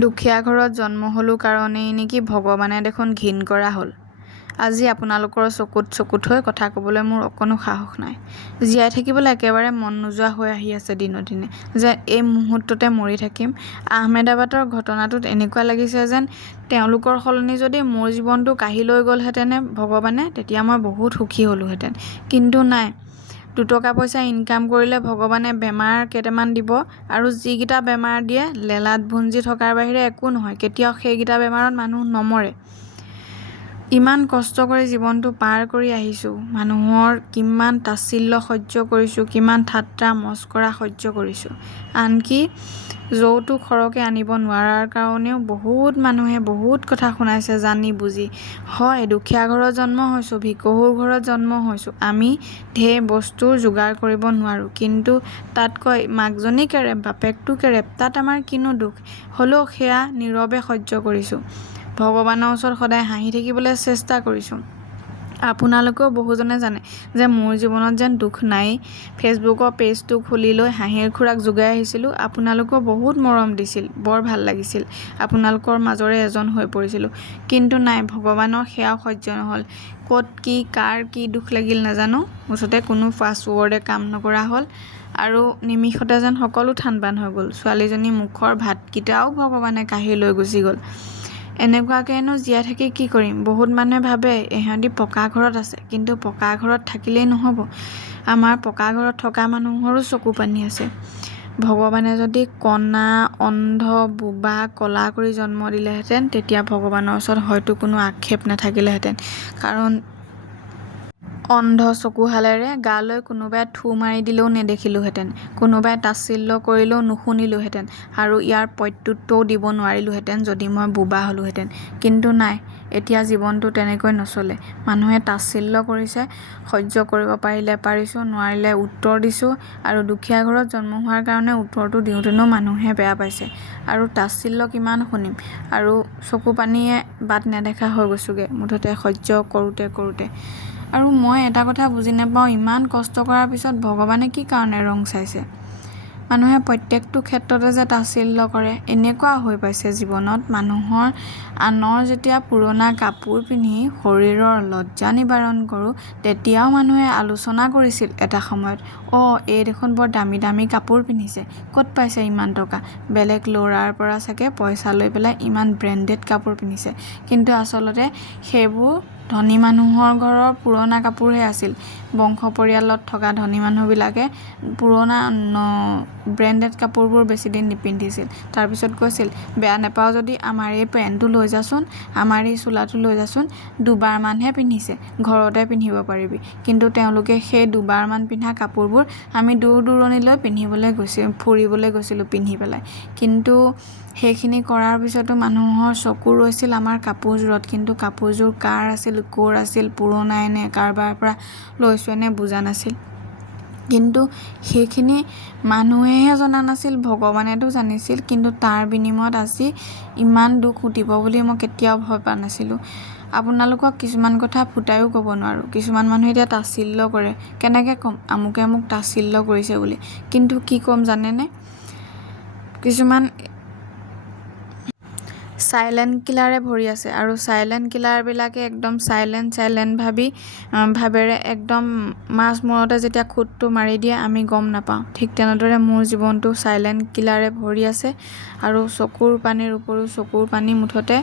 দুখীয়া ঘৰত জন্ম হ'লো কাৰণেই নেকি ভগৱানে দেখোন ঘিণ কৰা হ'ল। আজি আপোনালোকৰ চকুত হৈ কথা ক'বলৈ মোৰ অকণো সাহস নাই। জীয়াই থাকিবলৈ একেবাৰে মন নোযোৱা হৈ আহি আছে দিনক দিনে, যে এই মুহূৰ্ততে মৰি থাকিম। আহমেদাবাদৰ ঘটনাটোত এনেকুৱা লাগিছে যেন তেওঁলোকৰ সলনি যদি মোৰ জীৱনটো কাঢ়ি লৈ গ'লহেঁতেনে ভগৱানে, তেতিয়া মই বহুত সুখী হ'লোহেঁতেন। কিন্তু নাই, দুটকা পইচা ইনকাম কৰিলে ভগৱানে বেমাৰ কেইটামান দিব, আৰু যিকেইটা বেমাৰ দিয়ে লেলাত ভুঞ্জি থকাৰ বাহিৰে একো নহয়। কেতিয়াও সেইকেইটা বেমাৰত মানুহ নমৰে। ইমান কষ্ট কৰি জীৱনটো পাৰ কৰি আহিছোঁ, মানুহৰ কিমান তাচ্ছিল্য সহ্য কৰিছোঁ, কিমান ঠাট্টা মস্কৰা সহ্য কৰিছোঁ। আনকি যৌতুক সৰহকৈ আনিব নোৱাৰাৰ কাৰণেও বহুত মানুহে বহুত কথা শুনাইছে জানি বুজি। হয়, দুখীয়া ঘৰত জন্ম হৈছোঁ, ভিকহুৰ ঘৰত জন্ম হৈছোঁ, আমি ঢেৰ বস্তুৰ যোগাৰ কৰিব নোৱাৰোঁ, কিন্তু তাতকৈ মাকজনী কেৰেপ, বাপেকটো কেৰেপ, তাত আমাৰ কিনো দুখ। হ'লেও সেয়া নীৰৱে সহ্য কৰিছোঁ। ভগৱানৰ ওচৰত সদায় হাঁহি থাকিবলৈ চেষ্টা কৰিছোঁ। আপোনালোকেও বহুজনে জানে যে মোৰ জীৱনত যেন দুখ নায়েই। ফেচবুকৰ পেজটো খুলি লৈ হাঁহিৰ খোৰাক যোগাই আহিছিলোঁ। আপোনালোকেও বহুত মৰম দিছিল, বৰ ভাল লাগিছিল। আপোনালোকৰ মাজৰে এজন হৈ পৰিছিলোঁ। কিন্তু নাই, ভগৱানৰ সেয়াও সহ্য নহ'ল। ক'ত কি কাৰ কি দুখ লাগিল নাজানো, মুঠতে কোনো পাছৱৰ্ডে কাম নকৰা হ'ল, আৰু নিমিষতে যেন সকলো থান বান হৈ গ'ল। ছোৱালীজনীৰ মুখৰ ভাতকেইটাও ভগৱানে কাঢ়ি লৈ গুচি গ'ল। এনেকুৱাকৈনো জীয়াই থাকি কি কৰিম? বহুত মানুহে ভাবে ইহঁতি পকা ঘৰত আছে, কিন্তু পকা ঘৰত থাকিলেই নহ'ব। আমাৰ পকা ঘৰত থকা মানুহৰো চকু পানী আছে। ভগৱানে যদি কণা, অন্ধ, বোবা, কলা কৰি জন্ম দিলেহেঁতেন, তেতিয়া ভগৱানৰ ওচৰত হয়তো কোনো আক্ষেপ নাথাকিলেহেঁতেন। কাৰণ অন্ধ চকুহালেৰে গালৈ কোনোবাই থু মাৰি দিলেও নেদেখিলোহেঁতেন, কোনোবাই তাচ্ছিল্য কৰিলেও নুশুনিলোহেঁতেন, আৰু ইয়াৰ প্ৰত্যুত্তৰও দিব নোৱাৰিলোহেঁতেন যদি মই বোবা হ'লোহেঁতেন। কিন্তু নাই, এতিয়া জীৱনটো তেনেকৈ নচলে। মানুহে তাচ্ছিল্য কৰিছে, সহ্য কৰিব পাৰিলে পাৰিছোঁ, নোৱাৰিলে উত্তৰ দিছোঁ, আৰু দুখীয়া ঘৰত জন্ম হোৱাৰ কাৰণে উত্তৰটো দিওঁতেনো মানুহে বেয়া পাইছে। আৰু তাচ্ছিল্য কিমান শুনিম, আৰু চকু পানীয়ে বাট নেদেখা হৈ গৈছোঁগৈ মুঠতে সহ্য কৰোঁতে। আৰু মই এটা কথা বুজি নাপাওঁ, ইমান কষ্ট কৰাৰ পিছত ভগৱানে কি কাৰণে ৰং চাইছে? মানুহে প্ৰত্যেকটো ক্ষেত্ৰতে যে তাচ্ছিল্য কৰে, এনেকুৱা হৈ পাইছে জীৱনত মানুহৰ। আনৰ যেতিয়া পুৰণা কাপোৰ পিন্ধি শৰীৰৰ লজ্জা নিবাৰণ কৰোঁ, তেতিয়াও মানুহে আলোচনা কৰিছিল এটা সময়ত, এই দেখোন বৰ দামী দামী কাপোৰ পিন্ধিছে, ক'ত পাইছে ইমান টকা? বেলেগ ল'ৰাৰ পৰা চাগে পইচা লৈ পেলাই ইমান ব্ৰেণ্ডেড কাপোৰ পিন্ধিছে। কিন্তু আচলতে সেইবোৰ ধনী মানুহৰ ঘৰৰ পুৰণা কাপোৰহে আছিল। বংশ পৰিয়ালত থকা ধনী মানুহবিলাকে পুৰণা ব্ৰেণ্ডেড কাপোৰবোৰ বেছিদিন নিপিন্ধিছিল। তাৰপিছত কৈছিল, বেয়া নাপাওঁ যদি আমাৰ এই পেণ্টটো লৈ যাচোন, আমাৰ এই চোলাটো লৈ যাচোন, দুবাৰমানহে পিন্ধিছে, ঘৰতে পিন্ধিব পাৰিবি। কিন্তু তেওঁলোকে সেই দুবাৰমান পিন্ধা কাপোৰবোৰ আমি দূৰ দূৰণিলৈ ফুৰিবলৈ গৈছিলোঁ পিন্ধি পেলাই। কিন্তু সেইখিনি কৰাৰ পিছতো মানুহৰ চকু ৰৈছিল আমাৰ কাপোৰযোৰত। কিন্তু কাপোৰযোৰ কাৰ আছিল, ক'ৰ আছিল, পুৰণাই নে কাৰোবাৰ পৰা লৈছোঁ নে বুজা নাছিল। কিন্তু সেইখিনি মানুহেহে জনা নাছিল, ভগৱানেতো জানিছিল। কিন্তু তাৰ বিনিময়ত আজি ইমান দুখ উঠিব বুলি মই কেতিয়াও ভয় পোৱা নাছিলোঁ। আপোনালোকক কিছুমান কথা ফুটাইও ক'ব নোৱাৰোঁ। কিছুমান মানুহে এতিয়া তাচ্ছিল্য কৰে, কেনেকৈ ক'ম আমুকে মোক তাচ্ছিল্য কৰিছে বুলি। কিন্তু কি ক'ম জানেনে? কিছুমান চাইলেণ্ট কিলাৰে ভৰি আছে, আৰু চাইলেণ্ট কিলাৰবিলাকে একদম চাইলেণ্ট ভাৱেৰে একদম মাজমূৰতে যেতিয়া খুঁটটো মাৰি দিয়ে আমি গম নাপাওঁ। ঠিক তেনেদৰে মোৰ জীৱনটো চাইলেণ্ট কিলাৰে ভৰি আছে, আৰু চকুৰ পানীৰ উপৰিও চকুৰ পানী। মুঠতে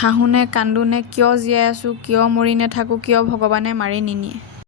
হাঁহোনে কান্দোনে, কিয় জীয়াই আছোঁ, কিয় মৰি নাথাকোঁ, কিয় ভগৱানে মাৰি নিনিয়ে।